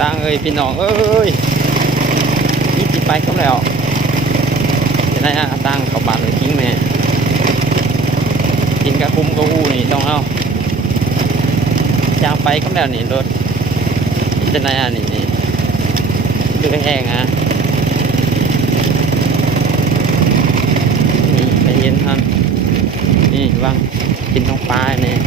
ตังเอ้ยพี่น้องเอ้ยนี่จิไปก็แล้วจะได้ตังเขาบานเลยทิ้งแม่กินกระคุ้มกระหูนี่ต้องเอาจางไปก็แล้วนี่รถจะได้นี่เดือดแห้งนี่ไปเห็นท่านนี่ว่างกินท้องปลาเนี่ย